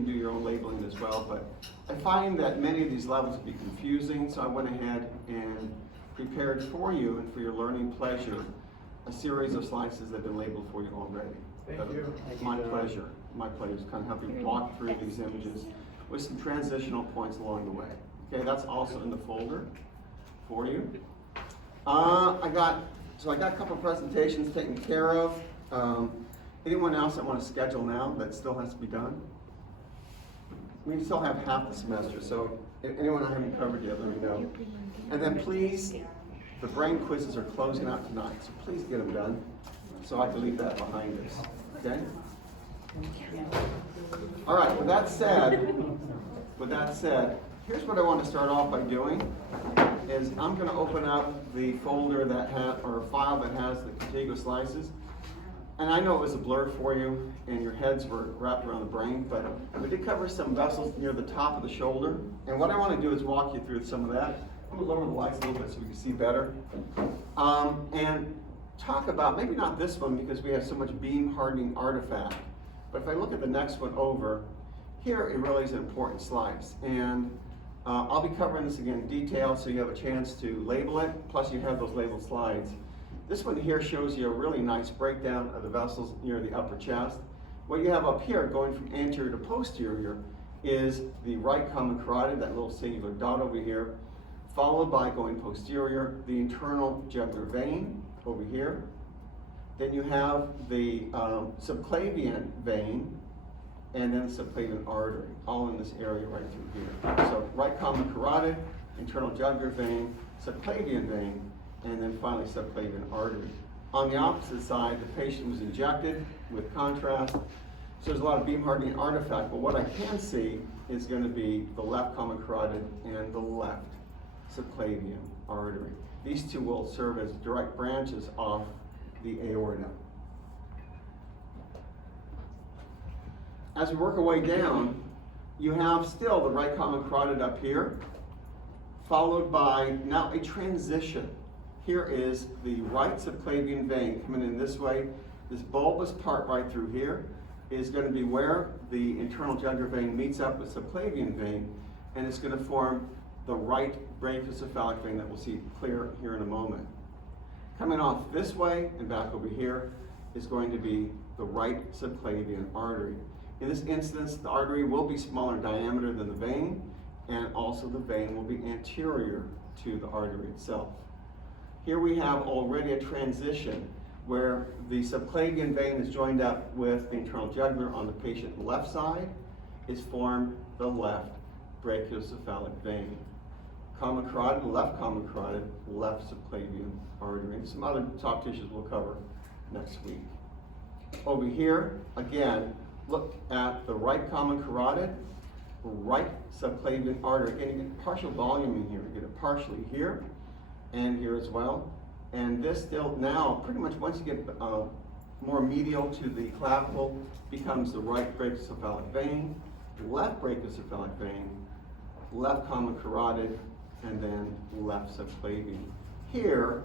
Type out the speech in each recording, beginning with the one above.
can do your own labeling as well, but I find that many of these levels will be confusing, so I went ahead and prepared for you and for your learning pleasure a series of slides that have been labeled for you already. Thank you. My pleasure. My pleasure to kind of help you walk through these images with some transitional points along the way. Okay, that's also in the folder for you. I got a couple of presentations taken care of. Anyone else that want to schedule now that still has to be done? We still have half the semester, so if anyone I haven't covered yet, let me know. And then please, the brain quizzes are closing out tonight, so please get them done so I can leave that behind us, okay? All right, with that said, here's what I want to start off by doing is I'm going to open up the folder that or file that has the contiguous slices. And I know it was a blur for you and your heads were wrapped around the brain, but we did cover some vessels near the top of the shoulder. And what I want to do is walk you through some of that. I'm going to lower the lights a little bit so we can see better. And talk about, maybe not this one because we have so much beam hardening artifact, but if I look at the next one over, here it really is an important slice. And I'll be covering this again in detail so you have a chance to label it, plus you have those labeled slides. This one here shows you a really nice breakdown of the vessels near the upper chest. What you have up here going from anterior to posterior is the right common carotid, that little singular dot over here, followed by going posterior, the internal jugular vein over here. Then you have the subclavian vein, and then the subclavian artery, all in this area right through here. So right common carotid, internal jugular vein, subclavian vein, and then finally subclavian artery. On the opposite side, the patient was injected with contrast, so there's a lot of beam hardening artifact, but what I can see is going to be the left common carotid and the left subclavian artery. These two will serve as direct branches off the aorta. As we work our way down, you have still the right common carotid up here, followed by now a transition. Here is the right subclavian vein coming in this way. This bulbous part right through here is going to be where the internal jugular vein meets up with subclavian vein, and it's going to form the right brachiocephalic vein that we'll see clear here in a moment. Coming off this way and back over here is going to be the right subclavian artery. In this instance, the artery will be smaller in diameter than the vein, and also the vein will be anterior to the artery itself. Here we have already a transition where the subclavian vein is joined up with the internal jugular on the patient's left side, is formed the left brachiocephalic vein. Common carotid, left common carotid, left subclavian artery. And some other soft tissues we'll cover next week. Over here, again, look at the right common carotid, right subclavian artery. Again, you get partial volume in here. You get it partially here and here as well. And this still now, pretty much once you get more medial to the clavicle, becomes the right brachiocephalic vein, left brachiocephalic vein, left common carotid, and then left subclavian. Here,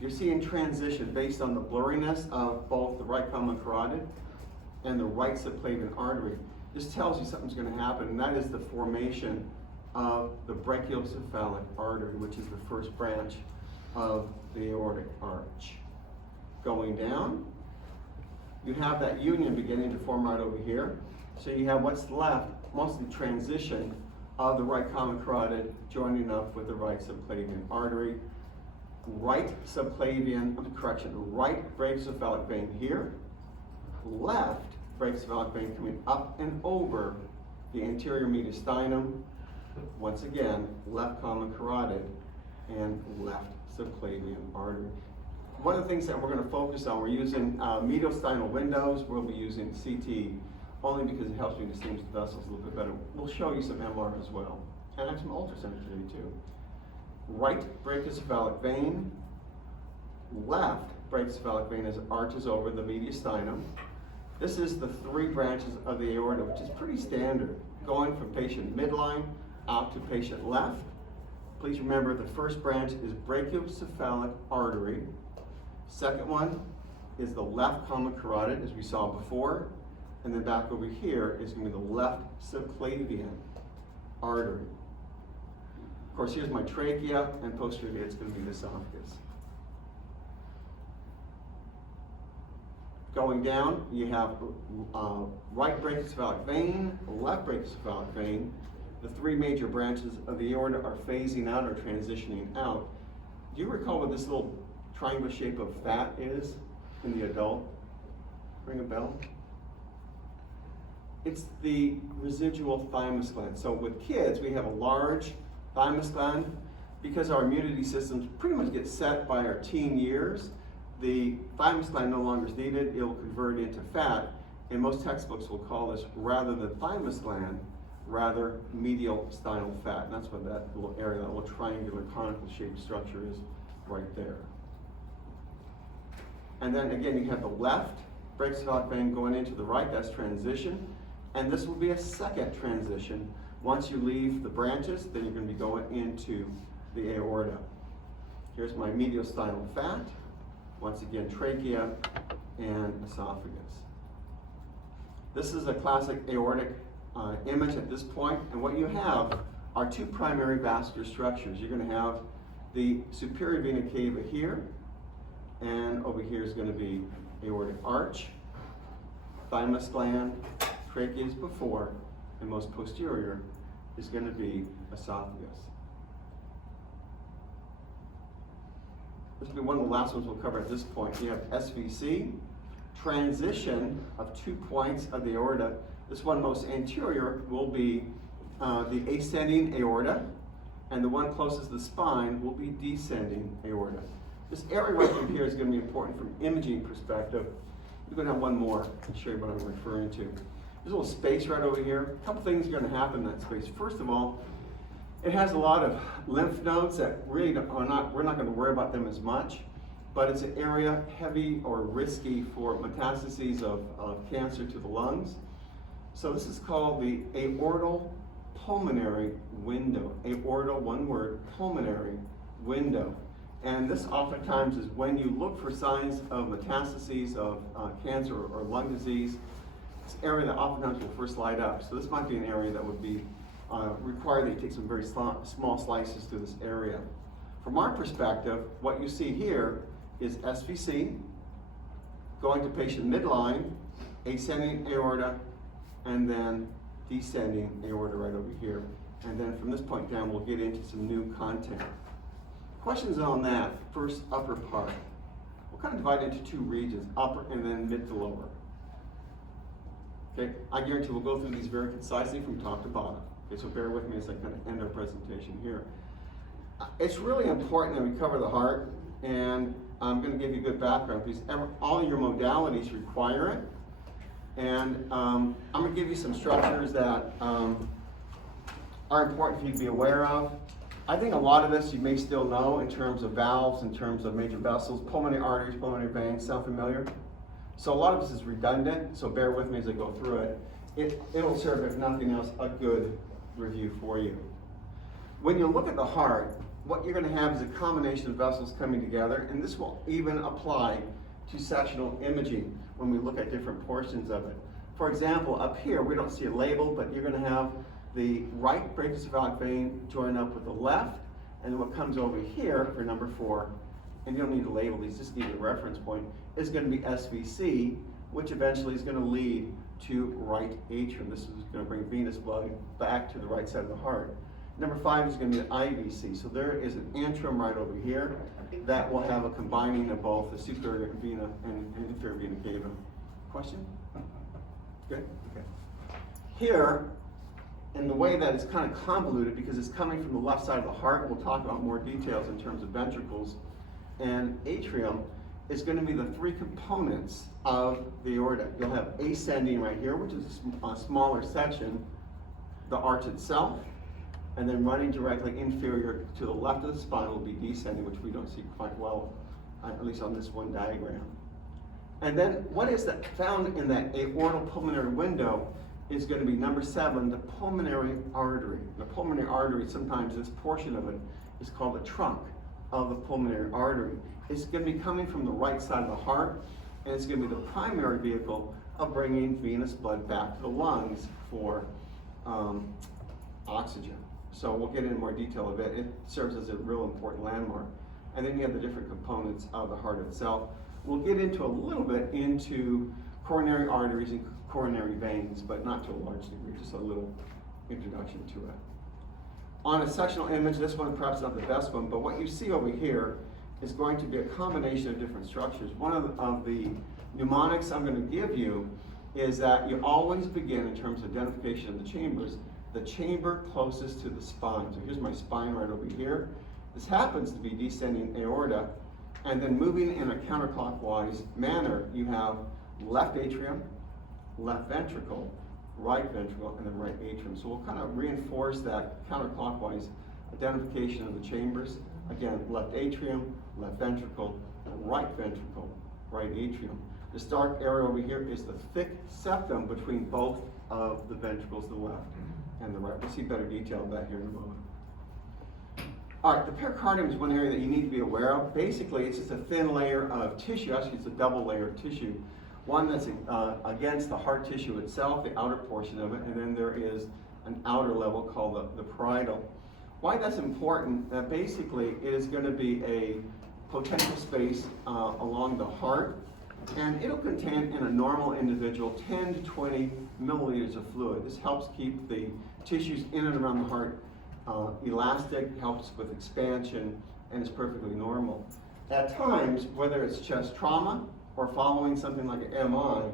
you're seeing transition based on the blurriness of both the right common carotid and the right subclavian artery. This tells you something's going to happen, and that is the formation of the brachiocephalic artery, which is the first branch of the aortic arch. Going down, you have that union beginning to form right over here. So you have what's left, mostly transition of the right common carotid joining up with the right subclavian artery. Right brachiocephalic vein here, left brachiocephalic vein coming up and over the anterior mediastinum. Once again, left common carotid and left subclavian artery. One of the things that we're going to focus on, we're using mediastinal windows. We'll be using CT only because it helps me distinguish the vessels a little bit better. We'll show you some MR as well, and I have some ultrasound today too. Right brachiocephalic vein, left brachiocephalic vein as it arches over the mediastinum. This is the three branches of the aorta, which is pretty standard, going from patient midline out to patient left. Please remember the first branch is brachiocephalic artery. Second one is the left common carotid, as we saw before. and then back over here is going to be the left subclavian artery. Of course, here's my trachea, and posteriorly it's going to be the esophagus. Going down, you have right brachiocephalic vein, left brachiocephalic vein. The three major branches of the aorta are phasing out or transitioning out. Do you recall what this little triangular shape of fat is in the adult? Ring a bell? It's the residual thymus gland. So with kids, we have a large thymus gland. Because our immunity systems pretty much get set by our teen years, the thymus gland no longer is needed. It will convert into fat. And most textbooks will call this, rather than thymus gland, rather medial sternal fat. And that's what that little area, that little triangular conical shaped structure is right there. And then again, you have the left brachiocephalic vein going into the right, that's transition. And this will be a second transition. Once you leave the branches, then you're going to be going into the aorta. Here's my medial sternal fat. Once again, trachea and esophagus. This is a classic aortic image at this point, and what you have are two primary vascular structures. You're going to have the superior vena cava here, and over here is going to be aortic arch, thymus gland, trachea is before, and most posterior is going to be esophagus. This will be one of the last ones we'll cover at this point. You have SVC, transition of 2 points of the aorta. This one most anterior will be the ascending aorta, and the one closest to the spine will be descending aorta. This area right through here is going to be important from an imaging perspective. We're going to have one more to show you what I'm referring to. There's a little space right over here. A couple things are going to happen in that space. First of all, it has a lot of lymph nodes that really we're not going to worry about them as much, but it's an area heavy or risky for metastases of cancer to the lungs. So this is called the aortal pulmonary window. Aortal, one word, pulmonary window. And this oftentimes is when you look for signs of metastases of cancer or lung disease. It's an area that oftentimes will first light up. So this might be an area that would be require that you take some very small slices through this area. From our perspective, what you see here is SVC, going to patient midline, ascending aorta, and then descending aorta right over here. And then from this point down, we'll get into some new content. Questions on that, first upper part. We'll kind of divide it into two regions, upper and then mid to lower. Okay, I guarantee we'll go through these very concisely from top to bottom. Okay, so bear with me as I kind of end our presentation here. It's really important that we cover the heart, and I'm going to give you a good background because all your modalities require it. And I'm going to give you some structures that are important for you to be aware of. I think a lot of this you may still know in terms of valves, in terms of major vessels, pulmonary arteries, pulmonary veins, sound familiar? So a lot of this is redundant, so bear with me as I go through it. It'll serve, if nothing else, a good review for you. When you look at the heart, what you're going to have is a combination of vessels coming together, and this will even apply to sectional imaging when we look at different portions of it. For example, up here, we don't see a label, but you're going to have the right brachiocephalic vein join up with the left, and then what comes over here for number 4, and you don't need a label, these just need a reference point, is going to be SVC, which eventually is going to lead to right atrium. This is going to bring venous blood back to the right side of the heart. Number 5 is going to be the IVC. So there is an antrum right over here that will have a combining of both the superior vena and inferior vena cava. Question? Good? Okay. Here, in the way that it's kind of convoluted because it's coming from the left side of the heart, we'll talk about more details in terms of ventricles and atrium, is going to be the 3 components of the aorta. You'll have ascending right here, which is a smaller section, the arch itself, and then running directly inferior to the left of the spine will be descending, which we don't see quite well, at least on this one diagram. And then what is that found in that aortal pulmonary window is going to be number 7, the pulmonary artery. The pulmonary artery, sometimes this portion of it is called the trunk of the pulmonary artery. It's going to be coming from the right side of the heart, and it's going to be the primary vehicle of bringing venous blood back to the lungs for oxygen. So we'll get into more detail of it. It serves as a real important landmark. And then you have the different components of the heart itself. We'll get into a little bit into coronary arteries and coronary veins, but not to a large degree, just a little introduction to it. On a sectional image, this one perhaps not the best one, but what you see over here is going to be a combination of different structures. One of the mnemonics I'm going to give you is that you always begin, in terms of identification of the chambers, the chamber closest to the spine. So here's my spine right over here. This happens to be descending aorta, and then moving in a counterclockwise manner, you have left atrium, left ventricle, right ventricle, and then right atrium. So we'll kind of reinforce that counterclockwise identification of the chambers. Again, left atrium, left ventricle, right ventricle, right atrium. This dark area over here is the thick septum between both of the ventricles, the left and the right. We'll see better detail of that here in a moment. All right, the pericardium is one area that you need to be aware of. Basically, it's just a thin layer of tissue. Actually, it's a double layer of tissue. One that's against the heart tissue itself, the outer portion of it, and then there is an outer level called the parietal. Why that's important, that basically it is going to be a potential space along the heart, and it'll contain in a normal individual 10 to 20 milliliters of fluid. This helps keep the tissues in and around the heart elastic, helps with expansion, and is perfectly normal. At times, whether it's chest trauma or following something like an MI,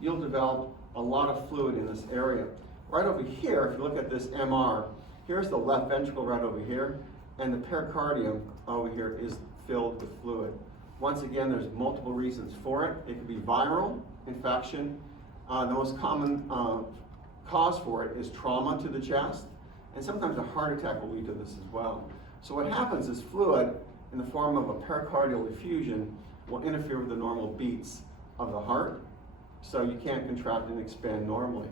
you'll develop a lot of fluid in this area. Right over here, if you look at this MR, here's the left ventricle right over here, and the pericardium over here is filled with fluid. Once again, there's multiple reasons for it. It could be viral infection. The most common cause for it is trauma to the chest, and sometimes a heart attack will lead to this as well. So what happens is fluid in the form of a pericardial effusion will interfere with the normal beats of the heart, so you can't contract and expand normally.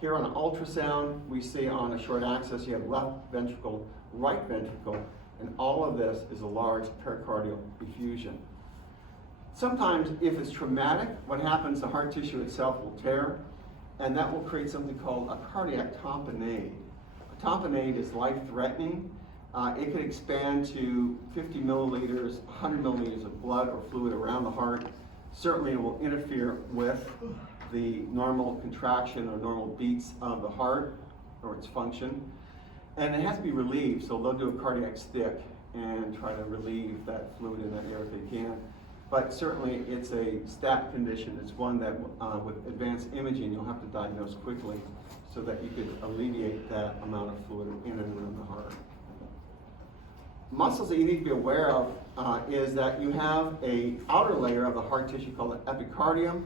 Here on an ultrasound, we see on a short axis you have left ventricle, right ventricle, and all of this is a large pericardial effusion. Sometimes, if it's traumatic, what happens, the heart tissue itself will tear, and that will create something called a cardiac tamponade. A tamponade is life-threatening. It could expand to 50 milliliters, 100 milliliters of blood or fluid around the heart. Certainly it will interfere with the normal contraction or normal beats of the heart or its function. And it has to be relieved, so they'll do a cardiac stick and try to relieve that fluid in that area if they can. But certainly it's a stat condition. It's one that with advanced imaging you'll have to diagnose quickly so that you could alleviate that amount of fluid in and around the heart. Muscles that you need to be aware of is that you have an outer layer of the heart tissue called the epicardium.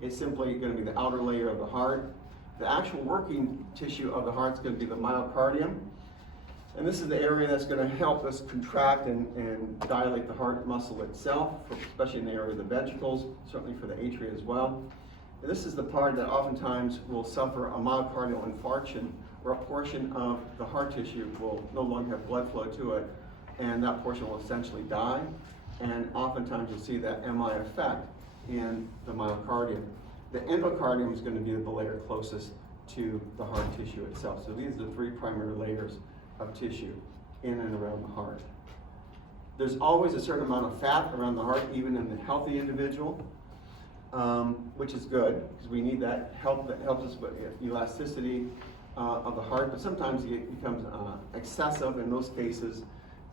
It's simply going to be the outer layer of the heart. The actual working tissue of the heart is going to be the myocardium. And this is the area that's going to help us contract and dilate the heart muscle itself, especially in the area of the ventricles, certainly for the atria as well. And this is the part that oftentimes will suffer a myocardial infarction, where a portion of the heart tissue will no longer have blood flow to it, and that portion will essentially die. And oftentimes you'll see that MI effect in the myocardium. The endocardium is going to be the layer closest to the heart tissue itself. So these are the three primary layers of tissue in and around the heart. There's always a certain amount of fat around the heart, even in the healthy individual, which is good because we need that help. That helps us with elasticity of the heart, but sometimes it becomes excessive. In those cases,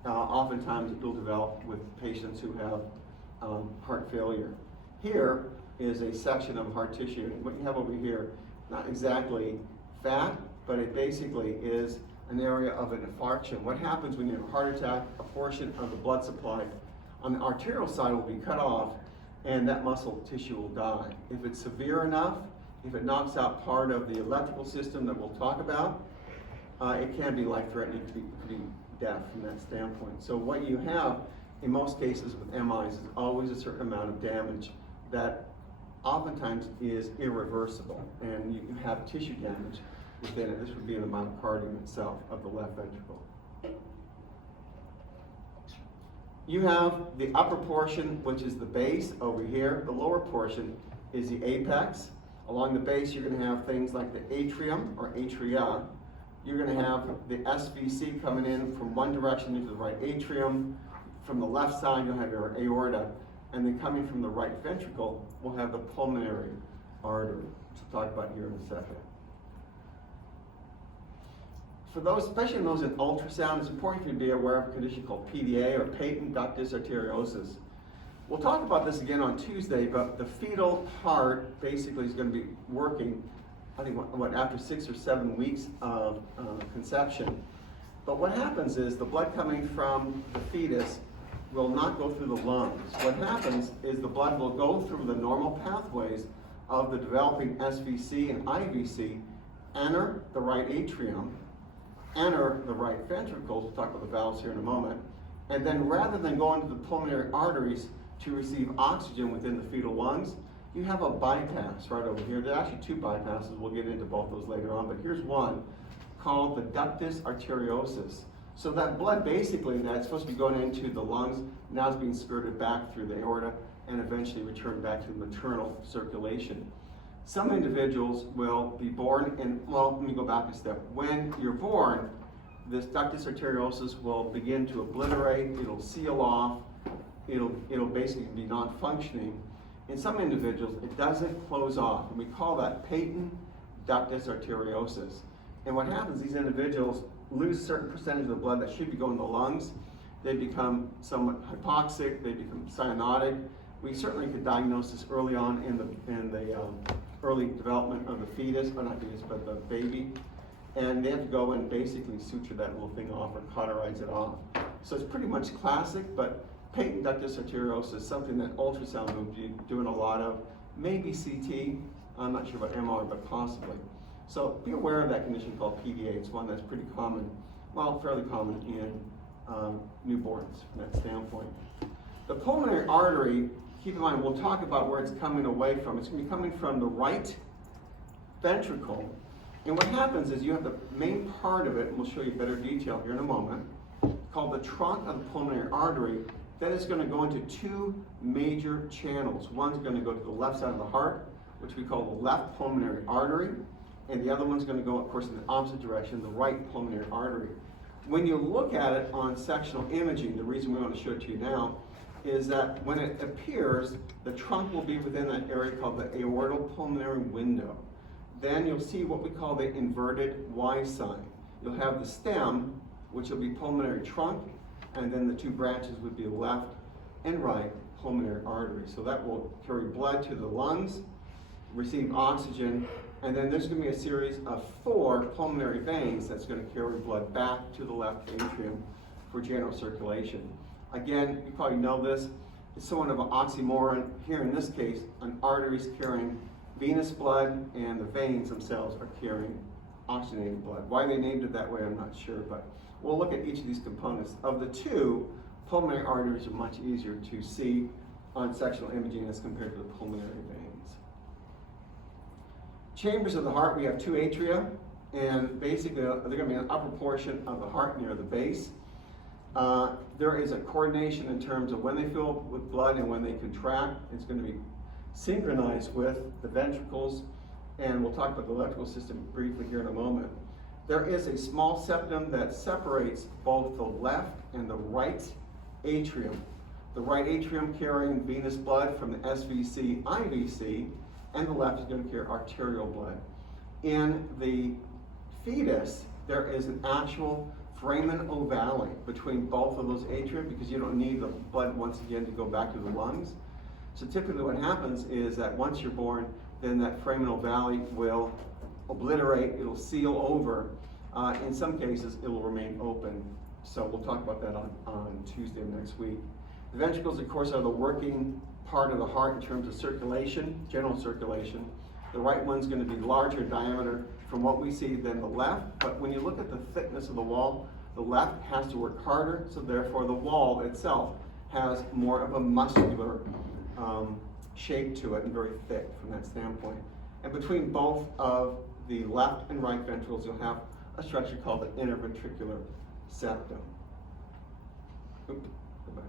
oftentimes it will develop with patients who have heart failure. Here is a section of heart tissue. What you have over here, not exactly fat, but it basically is an area of an infarction. What happens when you have a heart attack? A portion of the blood supply on the arterial side will be cut off, and that muscle tissue will die. If it's severe enough, if it knocks out part of the electrical system that we'll talk about, it can be life-threatening, it could be death from that standpoint. So what you have in most cases with MIs is always a certain amount of damage that oftentimes is irreversible, and you have tissue damage within it. This would be in the myocardium itself of the left ventricle. You have the upper portion, which is the base over here. The lower portion is the apex. Along the base, you're going to have things like the atrium or atria. You're going to have the SVC coming in from one direction into the right atrium. From the left side, you'll have your aorta. And then coming from the right ventricle, we'll have the pulmonary artery, which we'll talk about here in a second. For those, especially those in ultrasound, it's important for you to be aware of a condition called PDA, or patent ductus arteriosus. We'll talk about this again on Tuesday, but the fetal heart basically is going to be working, I think, after 6 or 7 weeks of conception. But what happens is the blood coming from the fetus will not go through the lungs. What happens is the blood will go through the normal pathways of the developing SVC and IVC, enter the right atrium, enter the right ventricles, we'll talk about the valves here in a moment, and then rather than going to the pulmonary arteries to receive oxygen within the fetal lungs, you have a bypass right over here. There are actually 2 bypasses. We'll get into both those later on, but here's one called the ductus arteriosus. So that blood basically that's supposed to be going into the lungs now is being skirted back through the aorta and eventually returned back to the maternal circulation. Some individuals will be born, and well, let me go back a step. When you're born, this ductus arteriosus will begin to obliterate, it'll seal off, it'll basically be non-functioning. In some individuals, it doesn't close off, and we call that patent ductus arteriosus. And what happens, these individuals lose a certain percentage of the blood that should be going to the lungs. They become somewhat hypoxic, they become cyanotic. We certainly could diagnose this early on in the early development of the fetus, or not fetus, but the baby. And they have to go and basically suture that little thing off or cauterize it off. So it's pretty much classic, but patent ductus arteriosus is something that ultrasound will be doing a lot of. Maybe CT, I'm not sure about MR, but possibly. So be aware of that condition called PDA. It's one that's pretty common, well, fairly common in newborns from that standpoint. The pulmonary artery, keep in mind, we'll talk about where it's coming away from. It's going to be coming from the right ventricle. And what happens is you have the main part of it, and we'll show you better detail here in a moment, called the trunk of the pulmonary artery. That is going to go into 2 major channels. One's going to go to the left side of the heart, which we call the left pulmonary artery, and the other one's going to go, of course, in the opposite direction, the right pulmonary artery. When you look at it on sectional imaging, the reason we want to show it to you now is that when it appears, the trunk will be within that area called the aortal pulmonary window. Then you'll see what we call the inverted Y sign. You'll have the stem, which will be pulmonary trunk, and then the 2 branches would be left and right pulmonary artery. So that will carry blood to the lungs, receive oxygen, and then there's going to be a series of 4 pulmonary veins that's going to carry blood back to the left atrium for general circulation. Again, you probably know this, it's somewhat of an oxymoron. Here in this case, an artery is carrying venous blood and the veins themselves are carrying oxygenated blood. Why they named it that way, I'm not sure, but we'll look at each of these components. Of the 2, pulmonary arteries are much easier to see on sectional imaging as compared to the pulmonary veins. Chambers of the heart, we have 2 atria, and basically they're going to be in the upper portion of the heart near the base. There is a coordination in terms of when they fill with blood and when they contract. It's going to be synchronized with the ventricles, and we'll talk about the electrical system briefly here in a moment. There is a small septum that separates both the left and the right atrium. The right atrium carrying venous blood from the SVC, IVC, and the left is going to carry arterial blood. In the fetus, there is an actual foramen ovale between both of those atria because you don't need the blood once again to go back to the lungs. So typically what happens is that once you're born, then that foramen ovale will obliterate, it'll seal over. In some cases, it will remain open. So we'll talk about that on Tuesday of next week. The ventricles, of course, are the working part of the heart in terms of circulation, general circulation. The right one's going to be larger diameter from what we see than the left, but when you look at the thickness of the wall, the left has to work harder, so therefore the wall itself has more of a muscular shape to it and very thick from that standpoint. And between both of the left and right ventricles, you'll have a structure called the interventricular septum. Oops, go back.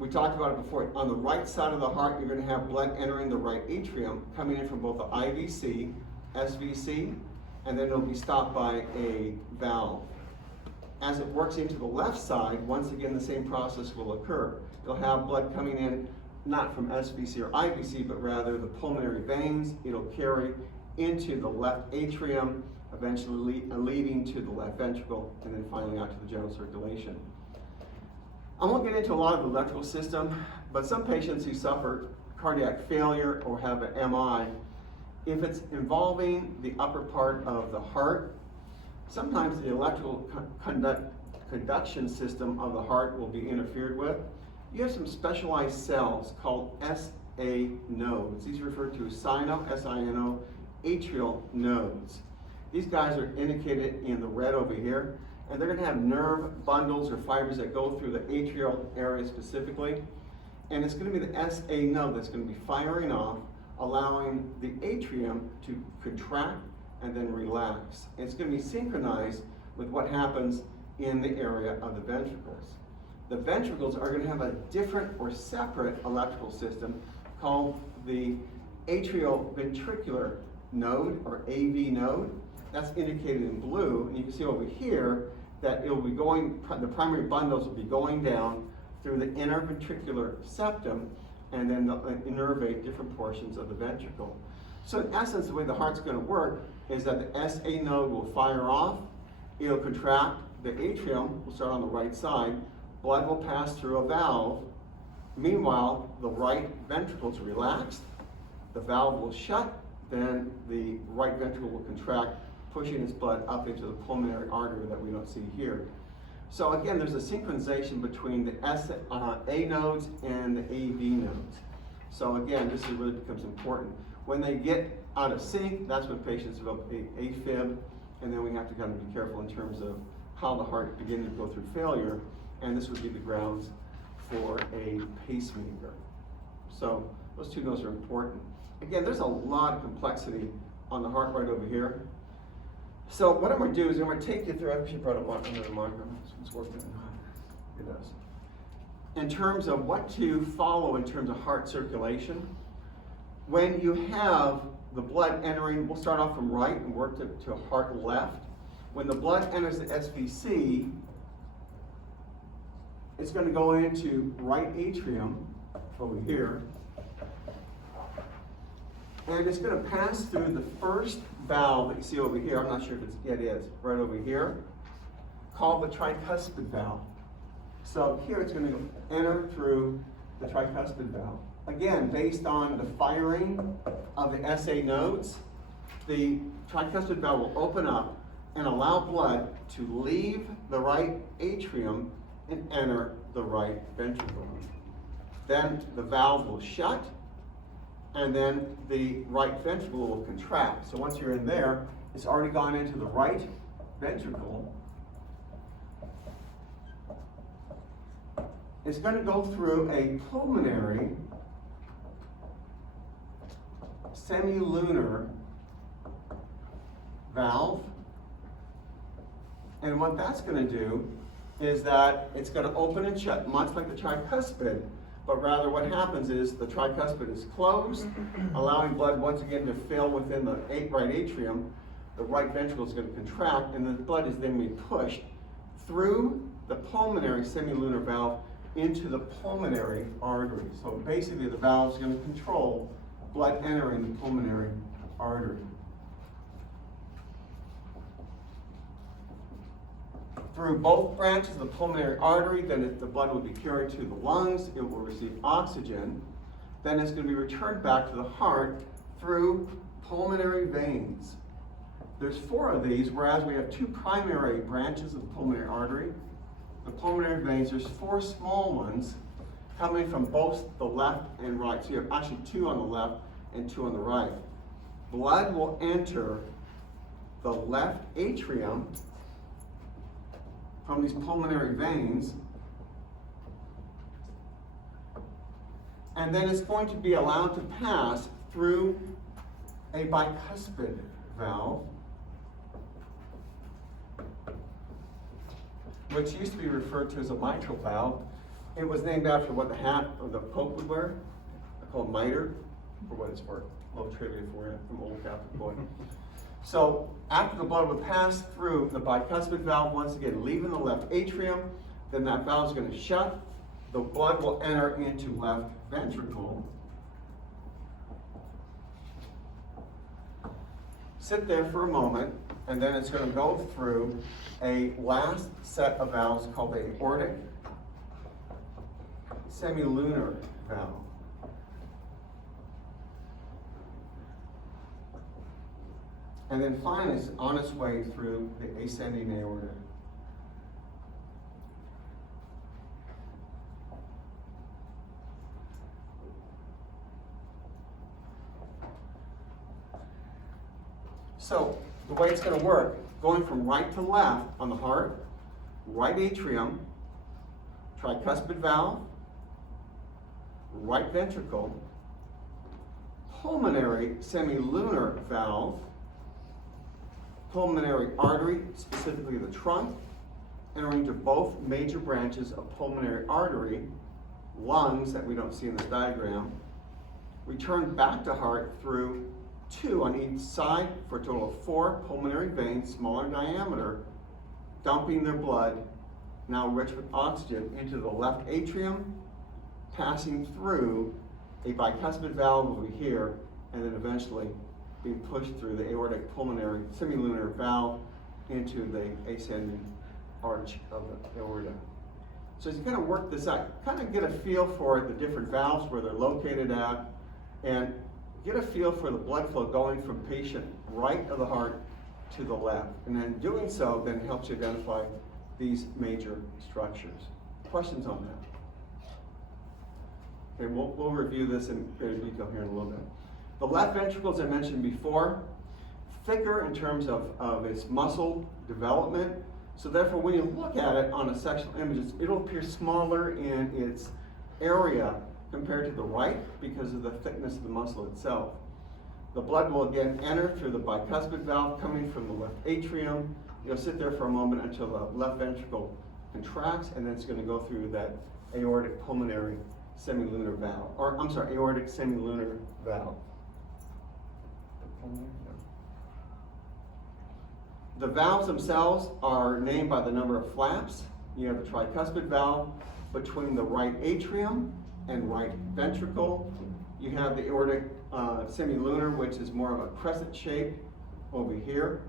we talked about it before. On the right side of the heart, you're going to have blood entering the right atrium, coming in from both the IVC, SVC, and then it'll be stopped by a valve. As it works into the left side, once again, the same process will occur. You'll have blood coming in, not from SVC or IVC, but rather the pulmonary veins. It'll carry into the left atrium, eventually leading to the left ventricle, and then finally out to the general circulation. I won't get into a lot of the electrical system, but some patients who suffer cardiac failure or have an MI, if it's involving the upper part of the heart, sometimes the electrical conduction system of the heart will be interfered with. You have some specialized cells called SA nodes. These are referred to as sino, S-I-N-O, atrial nodes. These guys are indicated in the red over here, and they're going to have nerve bundles or fibers that go through the atrial area specifically, and it's going to be the SA node that's going to be firing off, allowing the atrium to contract and then relax. It's going to be synchronized with what happens in the area of the ventricles. The ventricles are going to have a different or separate electrical system called the atrioventricular node, or AV node. That's indicated in blue, and you can see over here that it will be going, the primary bundles will be going down through the inner ventricular septum, and then they'll innervate different portions of the ventricle. So in essence, the way the heart's going to work is that the SA node will fire off, it'll contract, the atrium will start on the right side, blood will pass through a valve. Meanwhile, the right ventricle is relaxed, the valve will shut, then the right ventricle will contract, pushing its blood up into the pulmonary artery that we don't see here. So again, there's a synchronization between the A nodes and the AV nodes. So again, this really becomes important. When they get out of sync, that's when patients develop AFib, and then we have to kind of be careful in terms of how the heart begins to go through failure, and this would be the grounds for a pacemaker. So those two nodes are important. Again, there's a lot of complexity on the heart right over here. So what I'm going to do is I'm going to take you through, I actually brought up another monitor. It's working. It does. In terms of what to follow in terms of heart circulation, when you have the blood entering, we'll start off from right and work to heart left. When the blood enters the SVC, it's going to go into right atrium over here, and it's going to pass through the first valve that you see over here. I'm not sure if it's, yeah, it is, right over here, called the tricuspid valve. So here it's going to enter through the tricuspid valve. Again, based on the firing of the SA nodes, the tricuspid valve will open up and allow blood to leave the right atrium and enter the right ventricle. Then the valve will shut, and then the right ventricle will contract. So once you're in there, it's already gone into the right ventricle. It's going to go through a pulmonary semilunar valve. And what that's going to do is that it's going to open and shut, much like the tricuspid, but rather what happens is the tricuspid is closed, allowing blood once again to fill within the right atrium. The right ventricle is going to contract, and the blood is then being pushed through the pulmonary semilunar valve into the pulmonary artery. So basically the valve is going to control blood entering the pulmonary artery. Through both branches of the pulmonary artery, then the blood will be carried to the lungs, it will receive oxygen, then it's going to be returned back to the heart through pulmonary veins. There's 4 of these, whereas we have 2 primary branches of the pulmonary artery. The pulmonary veins, there's 4 small ones coming from both the left and right. So you have actually 2 on the left and 2 on the right. Blood will enter the left atrium from these pulmonary veins, and then it's going to be allowed to pass through a bicuspid valve, which used to be referred to as a mitral valve. It was named after what the hat of the Pope would wear, called mitre, for what it's worth. A little trivia for you from old Catholic boy. So after the blood would pass through the bicuspid valve, once again leaving the left atrium, then that valve is going to shut. The blood will enter into left ventricle, sit there for a moment, and then it's going to go through a last set of valves called the aortic semilunar valve. And then finally, it's on its way through the ascending aorta. So, the way it's going to work, going from right to left on the heart, right atrium, tricuspid valve, right ventricle, pulmonary semilunar valve, pulmonary artery, specifically the trunk, entering to both major branches of pulmonary artery, lungs that we don't see in this diagram, return back to heart through 2 on each side for a total of 4 pulmonary veins, smaller diameter, dumping their blood, now rich with oxygen, into the left atrium, passing through a bicuspid valve over here, and then eventually being pushed through the aortic pulmonary semilunar valve into the ascending arch of the aorta. So as you kind of work this out, kind of get a feel for the different valves, where they're located at, and get a feel for the blood flow going from patient right of the heart to the left. And then doing so then helps you identify these major structures. Questions on that? Okay, we'll review this in greater detail here in a little bit. The left ventricle, as I mentioned before, thicker in terms of its muscle development. So therefore, when you look at it on a sectional image, it'll appear smaller in its area compared to the right because of the thickness of the muscle itself. The blood will again enter through the bicuspid valve coming from the left atrium. You'll sit there for a moment until the left ventricle contracts, and then it's going to go through that aortic pulmonary semilunar valve, or I'm sorry, aortic semilunar valve. The valves themselves are named by the number of flaps. You have the tricuspid valve between the right atrium and right ventricle. You have the aortic semilunar, which is more of a crescent shape over here.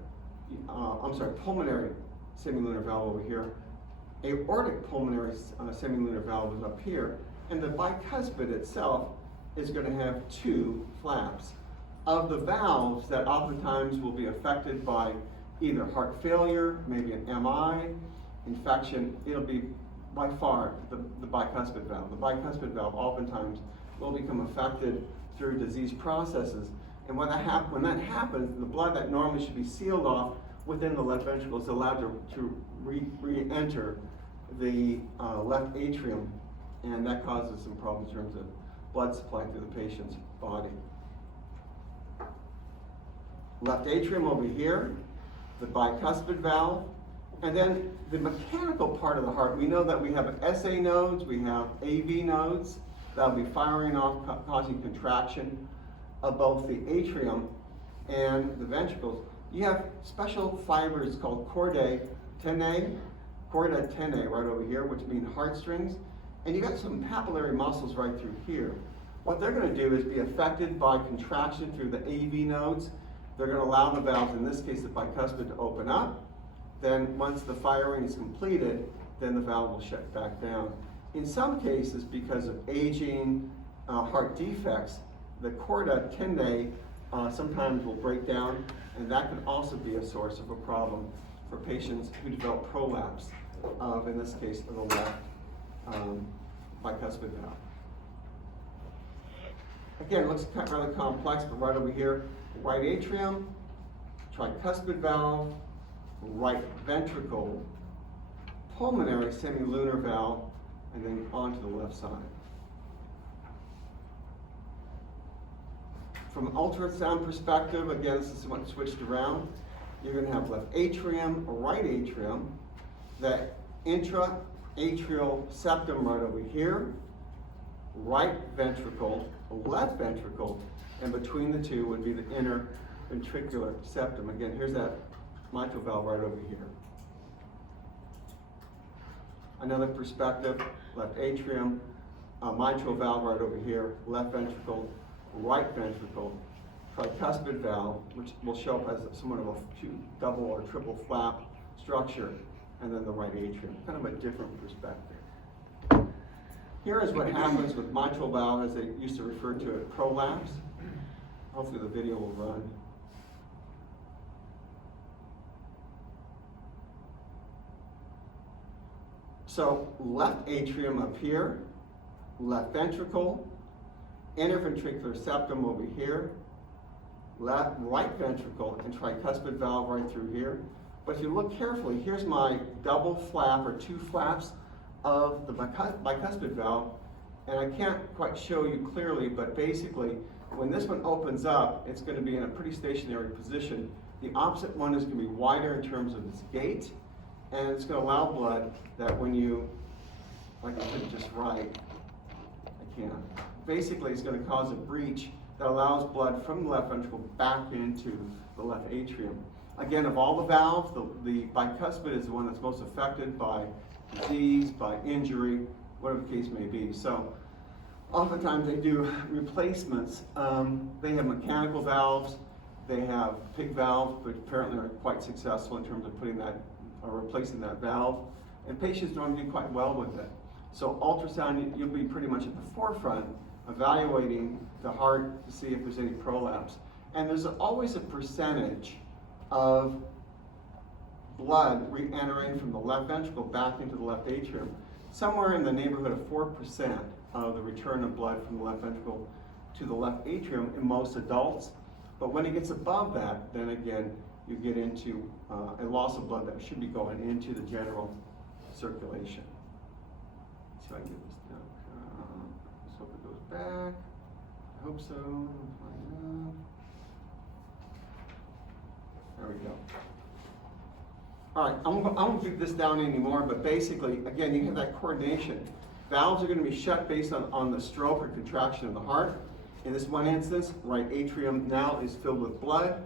Pulmonary semilunar valve over here. Aortic pulmonary semilunar valve is up here. And the bicuspid itself is going to have 2 flaps. Of the valves that oftentimes will be affected by either heart failure, maybe an MI, infection, it'll be by far the bicuspid valve. The bicuspid valve oftentimes will become affected through disease processes. And when that happens, the blood that normally should be sealed off within the left ventricle is allowed to re-enter the left atrium, and that causes some problems in terms of blood supply through the patient's body. Left atrium over here, the bicuspid valve, and then the mechanical part of the heart. We know that we have SA nodes, we have AV nodes that'll be firing off, causing contraction of both the atrium and the ventricles. You have special fibers called chordae tennae right over here, which mean heartstrings, and you got some papillary muscles right through here. What they're going to do is be affected by contraction through the AV nodes. They're going to allow the valves, in this case the bicuspid, to open up. Then once the firing is completed, then the valve will shut back down. In some cases, because of aging, heart defects, the chordae tennae sometimes will break down, and that can also be a source of a problem for patients who develop prolapse of, in this case, of the left bicuspid valve. Again, it looks rather complex, but right over here, right atrium, tricuspid valve, right ventricle, pulmonary semilunar valve, and then onto the left side. From an ultrasound perspective, again, this is what's switched around. You're going to have left atrium, right atrium, that atrial septum right over here, right ventricle, left ventricle, and between the two would be the inner ventricular septum. Again, here's that mitral valve right over here. Another perspective, left atrium, mitral valve right over here, left ventricle, right ventricle, tricuspid valve, which will show up as somewhat of a double or triple flap structure, and then the right atrium, kind of a different perspective. Here is what happens with mitral valve, as they used to refer to it, prolapse. Hopefully the video will run. So left atrium up here, left ventricle, interventricular septum over here, right ventricle, and tricuspid valve right through here. But if you look carefully, here's my double flap or two flaps of the bicuspid valve, and I can't quite show you clearly, but basically, when this one opens up, it's going to be in a pretty stationary position. The opposite one is going to be wider in terms of its gait, and it's going to allow blood that when you, like I did just right, I can't. Basically, it's going to cause a breach that allows blood from the left ventricle back into the left atrium. Again, of all the valves, the bicuspid is the one that's most affected by disease, by injury, whatever the case may be. So oftentimes they do replacements. They have mechanical valves, they have PICC valves, which apparently are quite successful in terms of putting that or replacing that valve. And patients normally do quite well with it. So ultrasound, you'll be pretty much at the forefront evaluating the heart to see if there's any prolapse. And there's always a percentage of blood re-entering from the left ventricle back into the left atrium. Somewhere in the neighborhood of 4% of the return of blood from the left ventricle to the left atrium in most adults. But when it gets above that, then again, you get into a loss of blood that should be going into the general circulation. Let's see if I can get this down. Let's hope it goes back. I hope so. There we go. All right, I won't beat this down anymore, but basically, again, you have that coordination. Valves are going to be shut based on the stroke or contraction of the heart. In this one instance, right atrium now is filled with blood.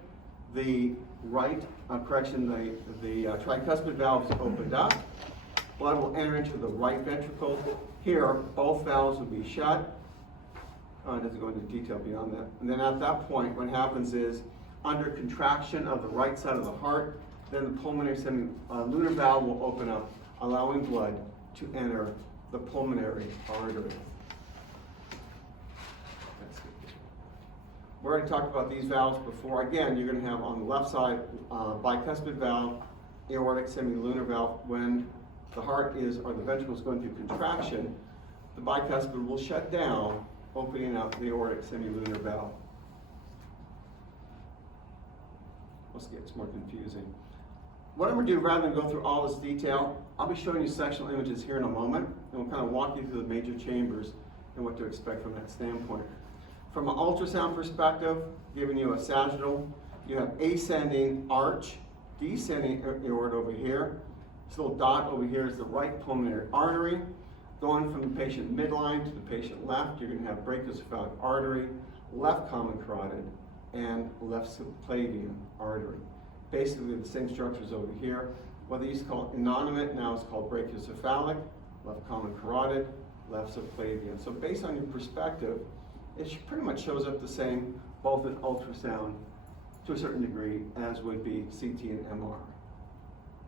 The tricuspid valve is opened up. Blood will enter into the right ventricle. Here, both valves will be shut. It doesn't go into detail beyond that. And then at that point, what happens is, under contraction of the right side of the heart, then the pulmonary semilunar valve will open up, allowing blood to enter the pulmonary artery. We already talked about these valves before. Again, you're going to have on the left side bicuspid valve, aortic semilunar valve. When the heart is, or the ventricle is going through contraction, the bicuspid will shut down, opening up the aortic semilunar valve. Let's get it's more confusing. What I'm going to do, rather than go through all this detail, I'll be showing you sectional images here in a moment, and we'll kind of walk you through the major chambers and what to expect from that standpoint. From an ultrasound perspective, giving you a sagittal, you have ascending arch, descending aorta over here. This little dot over here is the right pulmonary artery. Going from the patient midline to the patient left, you're going to have brachiocephalic artery, left common carotid, and left subclavian artery. Basically the same structures over here. What they used to call innominate, now it's called brachiocephalic, left common carotid, left subclavian. So based on your perspective, it pretty much shows up the same, both in ultrasound to a certain degree, as would be CT and MR,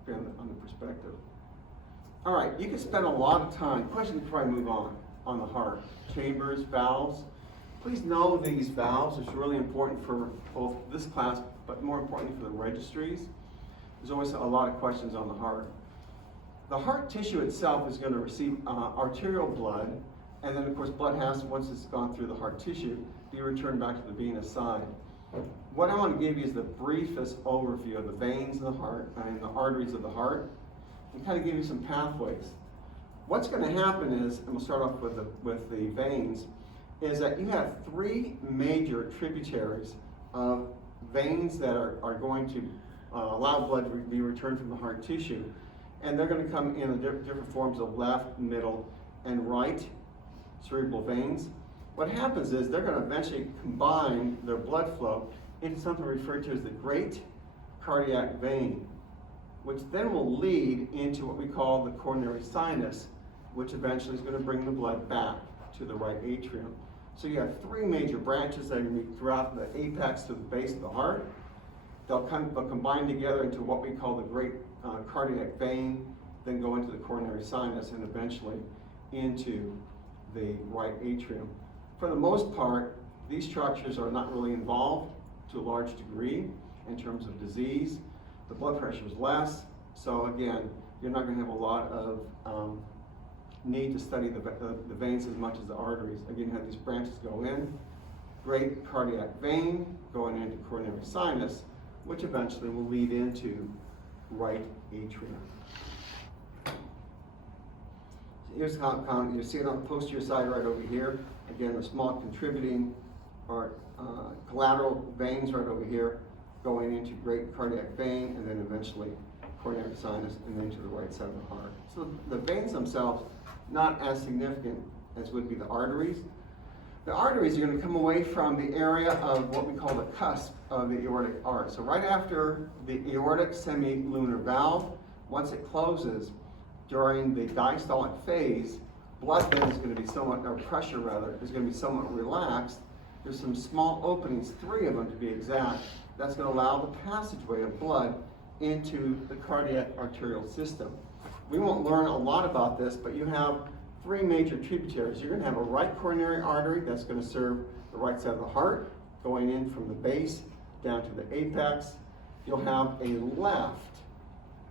on the perspective. All right, you can spend a lot of time, question before I move on the heart, chambers, valves. Please know these valves. It's really important for both this class, but more importantly for the registries. There's always a lot of questions on the heart. The heart tissue itself is going to receive arterial blood, and then of course blood has, once it's gone through the heart tissue, be returned back to the venous side. What I want to give you is the briefest overview of the veins of the heart and the arteries of the heart, and kind of give you some pathways. What's going to happen is, and we'll start off with the veins, is that you have three major tributaries of veins that are going to allow blood to be returned from the heart tissue. And they're going to come in different forms of left, middle, and right cerebral veins. What happens is they're going to eventually combine their blood flow into something referred to as the great cardiac vein, which then will lead into what we call the coronary sinus, which eventually is going to bring the blood back to the right atrium. So you have three major branches that meet throughout the apex to the base of the heart. They'll combine together into what we call the great cardiac vein, then go into the coronary sinus, and eventually into the right atrium. For the most part, these structures are not really involved to a large degree in terms of disease. The blood pressure is less, so again, you're not going to have a lot of need to study the veins as much as the arteries. Again, you have these branches go in, great cardiac vein going into coronary sinus, which eventually will lead into right atrium. Here's how you see it on the posterior side right over here. Again, the small contributing or collateral veins right over here going into great cardiac vein, and then eventually coronary sinus, and then to the right side of the heart. So the veins themselves, not as significant as would be the arteries. The arteries are going to come away from the area of what we call the cusp of the aortic arch. So right after the aortic semilunar valve, once it closes during the diastolic phase, blood then is going to be somewhat, or pressure rather, is going to be somewhat relaxed. There's some small openings, 3 of them to be exact, that's going to allow the passageway of blood into the cardiac arterial system. We won't learn a lot about this, but you have 3 major tributaries. You're going to have a right coronary artery that's going to serve the right side of the heart, going in from the base down to the apex. You'll have a left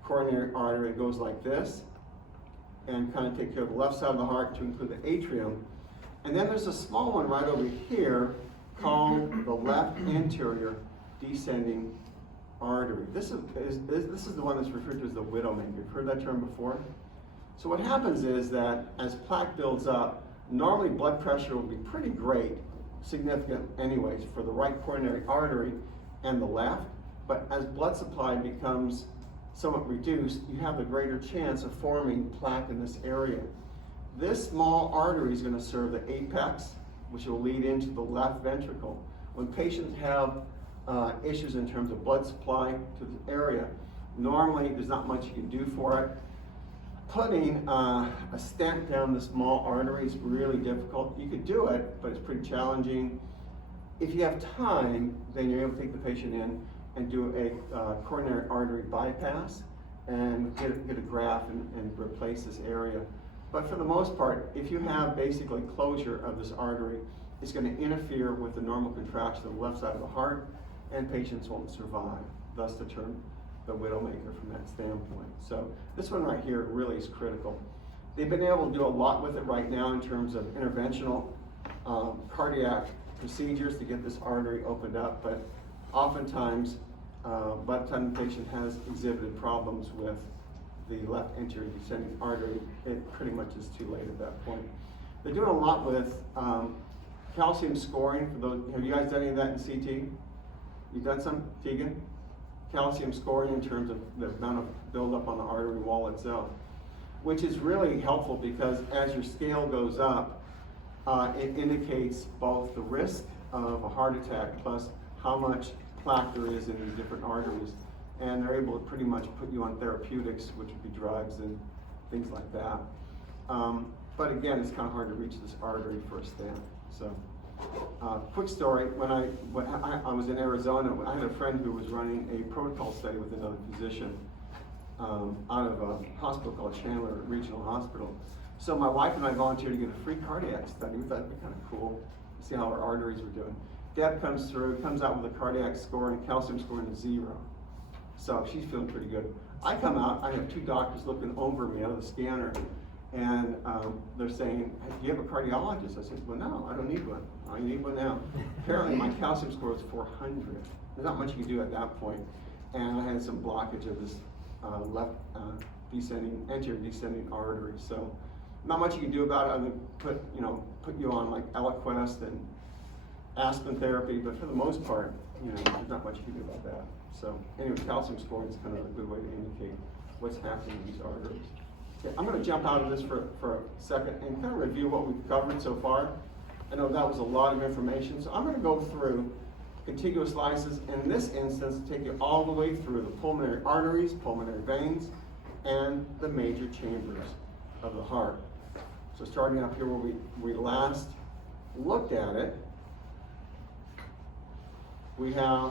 coronary artery that goes like this and kind of take care of the left side of the heart to include the atrium. And then there's a small one right over here called the left anterior descending artery. This is the one that's referred to as the widowmaker. You've heard that term before? So what happens is that as plaque builds up, normally blood pressure will be pretty great, significant anyways, for the right coronary artery and the left, but as blood supply becomes somewhat reduced, you have a greater chance of forming plaque in this area. This small artery is going to serve the apex, which will lead into the left ventricle. When patients have issues in terms of blood supply to the area, normally there's not much you can do for it. Putting a stent down the small artery is really difficult. You could do it, but it's pretty challenging. If you have time, then you're able to take the patient in and do a coronary artery bypass and get a graft and replace this area. But for the most part, if you have basically closure of this artery, it's going to interfere with the normal contraction of the left side of the heart, and patients won't survive, thus the term the widowmaker from that standpoint. So this one right here really is critical. They've been able to do a lot with it right now in terms of interventional cardiac procedures to get this artery opened up, but oftentimes by the time the patient has exhibited problems with the left anterior descending artery, it pretty much is too late at that point. They're doing a lot with calcium scoring. For those, have you guys done any of that in CT? You've done some, Tegan? Calcium scoring in terms of the amount of buildup on the artery wall itself, which is really helpful because as your scale goes up, it indicates both the risk of a heart attack plus how much plaque there is in these different arteries. And they're able to pretty much put you on therapeutics, which would be drugs and things like that. But again, it's kind of hard to reach this artery for a stent. So, quick story, when I was in Arizona, I had a friend who was running a protocol study with another physician out of a hospital called Chandler Regional Hospital. So my wife and I volunteered to get a free cardiac study. We thought it'd be kind of cool to see how our arteries were doing. Deb comes through, comes out with a cardiac score and calcium scoring of 0. So she's feeling pretty good. I come out, I have 2 doctors looking over me out of the scanner, and they're saying, hey, do you have a cardiologist? I said, well, no, I don't need one. I need one now. Apparently my calcium score was 400. There's not much you can do at that point. And I had some blockage of this left anterior descending artery. So not much you can do about it other than put you on like Eliquest and aspirin therapy, but for the most part, there's not much you can do about that. So anyway, calcium scoring is kind of a good way to indicate what's happening in these arteries. Okay, I'm going to jump out of this for a second and kind of review what we've covered so far. I know that was a lot of information, so I'm going to go through contiguous lysis, and in this instance, take you all the way through the pulmonary arteries, pulmonary veins, and the major chambers of the heart. So starting up here where we last looked at it, we have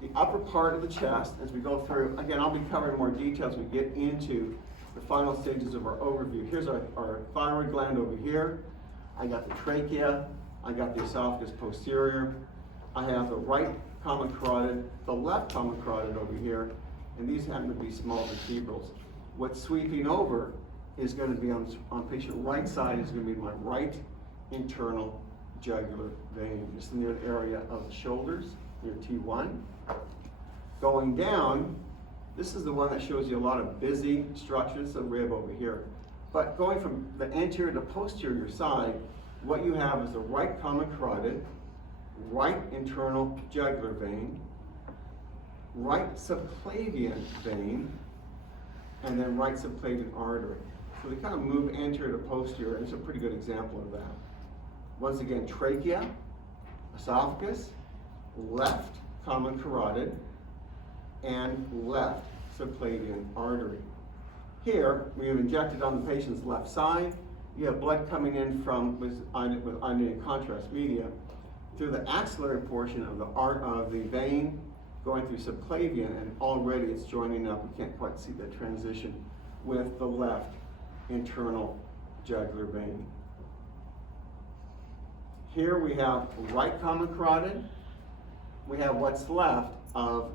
the upper part of the chest as we go through. Again, I'll be covering more details as we get into the final stages of our overview. Here's our thyroid gland over here. I got the trachea, I got the esophagus posterior, I have the right common carotid, the left common carotid over here, and these happen to be small vertebrals. What's sweeping over is going to be on patient right side is going to be my right internal jugular vein, just near the area of the shoulders, near T1. Going down, this is the one that shows you a lot of busy structures, the rib over here. But going from the anterior to posterior side, what you have is the right common carotid, right internal jugular vein, right subclavian vein, and then right subclavian artery. So they kind of move anterior to posterior, and it's a pretty good example of that. Once again, trachea, esophagus, left common carotid, and left subclavian artery. Here, we have injected on the patient's left side. You have blood coming in from with iodinated contrast media through the axillary portion of the vein, going through subclavian, and already it's joining up. We can't quite see that transition with the left internal jugular vein. Here we have right common carotid. We have what's left of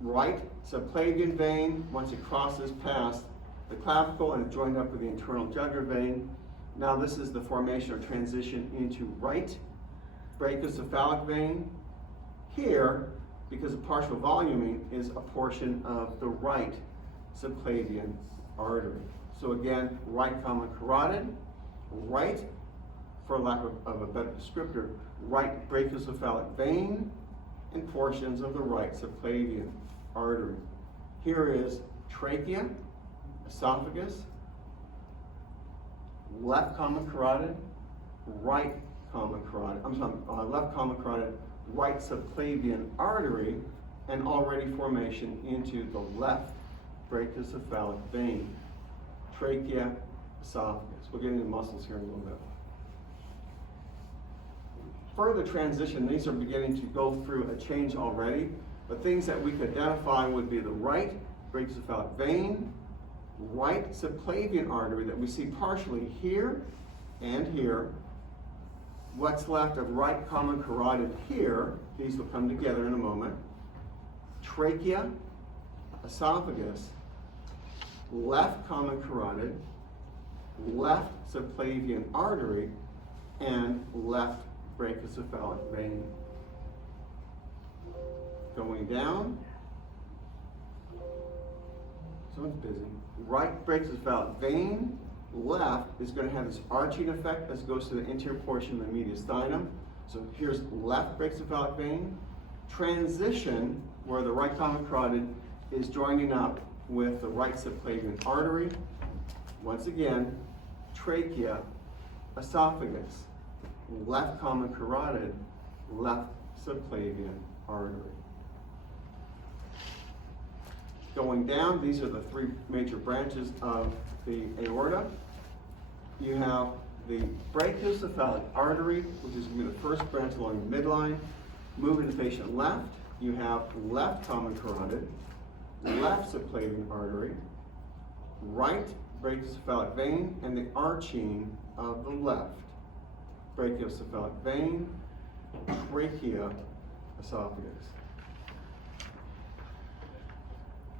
right subclavian vein once it crosses past the clavicle and joined up with the internal jugular vein. Now this is the formation or transition into right brachiocephalic vein. Here, because of partial voluming, is a portion of the right subclavian artery. So again, right common carotid, right, for lack of a better descriptor, right brachiocephalic vein, and portions of the right subclavian artery. Here is trachea, esophagus, left common carotid, right common carotid, left common carotid, right subclavian artery, and already formation into the left brachiocephalic vein. Trachea, esophagus. We'll get into muscles here in a little bit. Further transition, these are beginning to go through a change already, but things that we could identify would be the right brachiocephalic vein, right subclavian artery that we see partially here and here. What's left of right common carotid here, these will come together in a moment. Trachea, esophagus, left common carotid, left subclavian artery, and left brachiocephalic vein. Going down, someone's busy. Right brachiocephalic vein, left is going to have this arching effect as it goes to the anterior portion of the mediastinum. So here's left brachiocephalic vein. Transition, where the right common carotid is joining up with the right subclavian artery. Once again, trachea, esophagus, left common carotid, left subclavian artery. Going down, these are the three major branches of the aorta. You have the brachiocephalic artery, which is going to be the first branch along the midline. Moving the patient left, you have left common carotid, left subclavian artery, right brachiocephalic vein, and the arching of the left brachiocephalic vein, trachea, esophagus.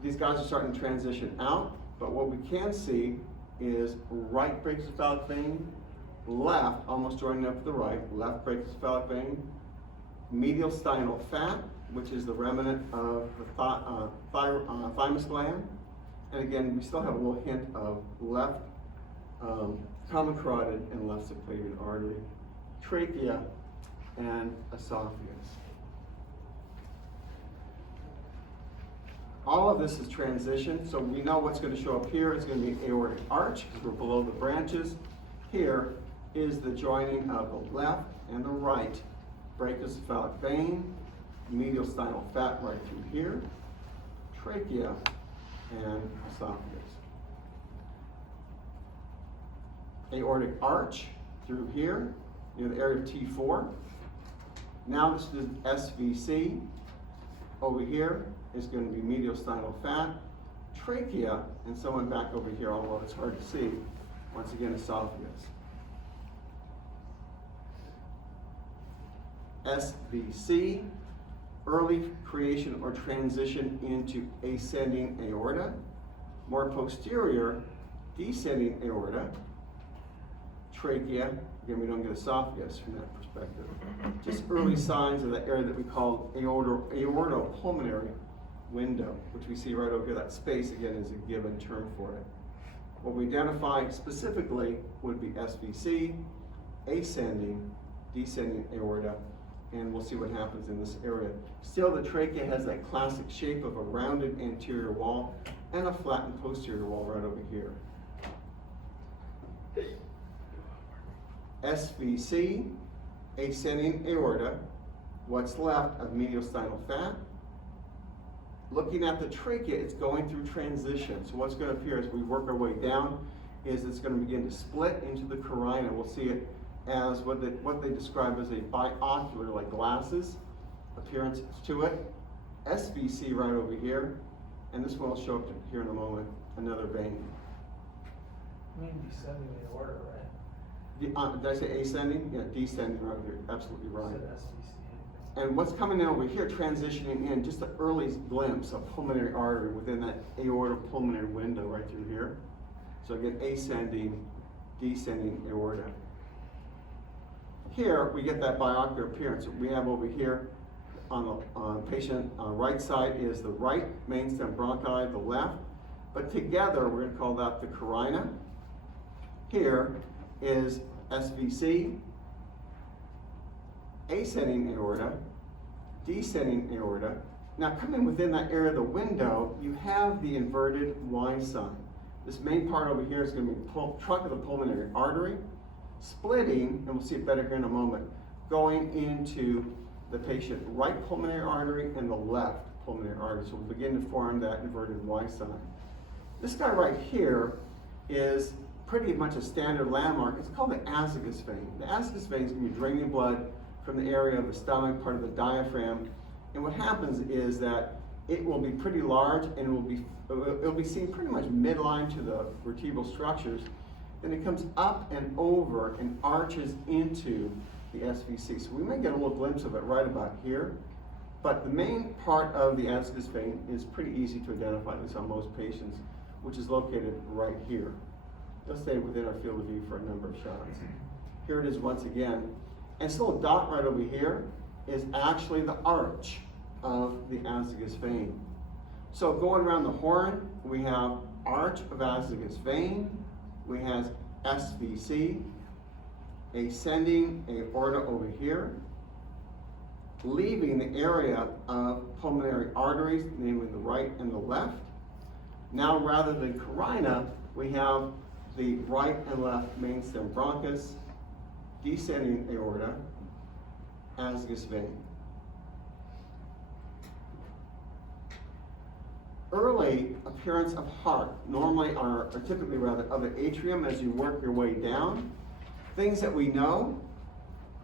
These guys are starting to transition out, but what we can see is right brachiocephalic vein, left, almost joining up to the right, left brachiocephalic vein, medial sternal fat, which is the remnant of the thymus gland. And again, we still have a little hint of left common carotid and left subclavian artery, trachea, and esophagus. All of this is transition, so we know what's going to show up here is going to be aortic arch, because we're below the branches. Here is the joining of the left and the right brachiocephalic vein, medial sternal fat right through here, trachea, and esophagus. Aortic arch through here, near the area of T4. Now this is SVC. Over here is going to be medial sternal fat, trachea, and someone back over here, although it's hard to see. Once again, esophagus. SVC, early creation or transition into ascending aorta. More posterior, descending aorta. Trachea, again, we don't get esophagus from that perspective. Just early signs of that area that we call aortopulmonary window, which we see right over here. That space, again, is a given term for it. What we identify specifically would be SVC, ascending, descending aorta, and we'll see what happens in this area. Still, the trachea has that classic shape of a rounded anterior wall and a flattened posterior wall right over here. SVC, ascending aorta, what's left of medial sternal fat. Looking at the trachea, it's going through transition. So what's going to appear as we work our way down is it's going to begin to split into the carina. We'll see it as what they describe as a biocular, like glasses, appearance to it. SVC right over here, and this one will show up here in a moment, another vein. You mean descending the aorta, right? Did I say ascending? Yeah, descending right here, absolutely right. You said SVC. And what's coming in over here, transitioning in, just the early glimpse of pulmonary artery within that aortopulmonary window right through here. So again, ascending, descending aorta. Here, we get that biocular appearance. What we have over here on the patient right side is the right main stem bronchi, the left. But together, we're going to call that the carina. Here is SVC, ascending aorta, descending aorta. Now, coming within that area of the window, you have the inverted Y sign. This main part over here is going to be the trunk of the pulmonary artery, splitting, and we'll see it better here in a moment, going into the patient right pulmonary artery and the left pulmonary artery. So we'll begin to form that inverted Y sign. This guy right here is pretty much a standard landmark. It's called the azygos vein. The azygos vein is going to be draining blood from the area of the stomach, part of the diaphragm. And what happens is that it will be pretty large and it'll be seen pretty much midline to the vertebral structures. Then it comes up and over and arches into the SVC. So we may get a little glimpse of it right about here. But the main part of the azygos vein is pretty easy to identify, at least on most patients, which is located right here. Let's stay within our field of view for a number of shots. Here it is once again. And this little dot right over here is actually the arch of the azygos vein. So going around the horn, we have arch of azygos vein, we have SVC, ascending aorta over here, leaving the area of pulmonary arteries, namely the right and the left. Now, rather than carina, we have the right and left main stem bronchus, descending aorta, azygos vein. Early appearance of heart normally are typically rather of the atrium as you work your way down. Things that we know,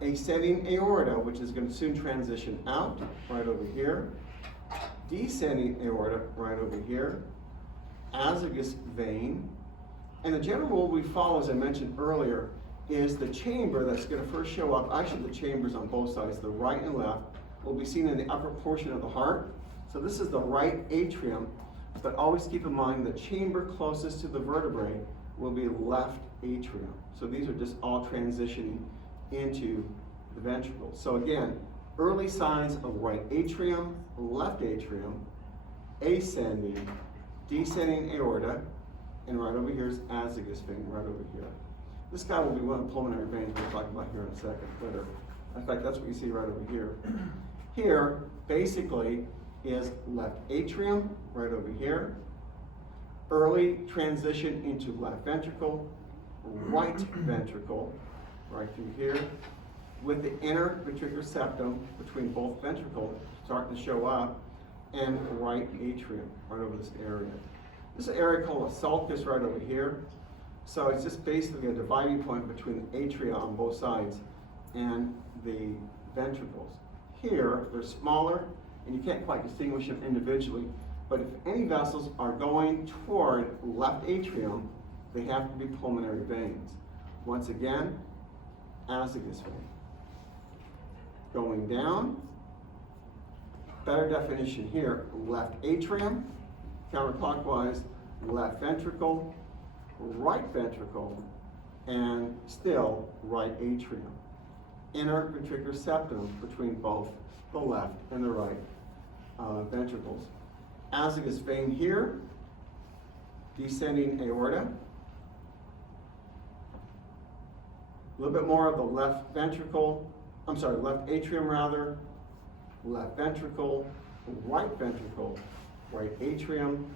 ascending aorta, which is going to soon transition out, right over here. Descending aorta, right over here. Azygos vein. And the general rule we follow, as I mentioned earlier, is the chamber that's going to first show up. Actually, the chambers on both sides, the right and left, will be seen in the upper portion of the heart. So this is the right atrium, but always keep in mind the chamber closest to the vertebrae will be left atrium. So these are just all transitioning into the ventricles. So again, early signs of right atrium, left atrium, ascending, descending aorta, and right over here is azygos vein, right over here. This guy will be one of the pulmonary veins we'll talk about here in a second. In fact, that's what you see right over here. Here, basically, is left atrium, right over here. Early transition into left ventricle, right ventricle, right through here, with the inner ventricular septum between both ventricles starting to show up, and right atrium, right over this area. This is an area called a sulcus right over here. So it's just basically a dividing point between the atria on both sides and the ventricles. Here, they're smaller, and you can't quite distinguish them individually, but if any vessels are going toward left atrium, they have to be pulmonary veins. Once again, azygous vein. Going down, better definition here, left atrium, counterclockwise, left ventricle, right ventricle, and still right atrium. Inner ventricular septum between both the left and the right ventricles. Azygous vein here, descending aorta. A little bit more of the left left atrium rather, left ventricle, right atrium,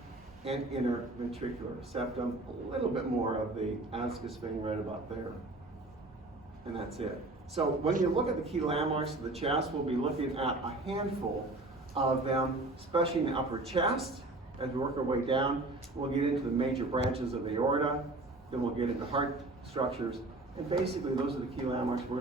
and inner ventricular septum. A little bit more of the azygous vein right about there. And that's it. So when you look at the key landmarks of the chest, we'll be looking at a handful of them, especially in the upper chest. As we work our way down, we'll get into the major branches of the aorta, then we'll get into heart structures, and basically those are the key landmarks we're going to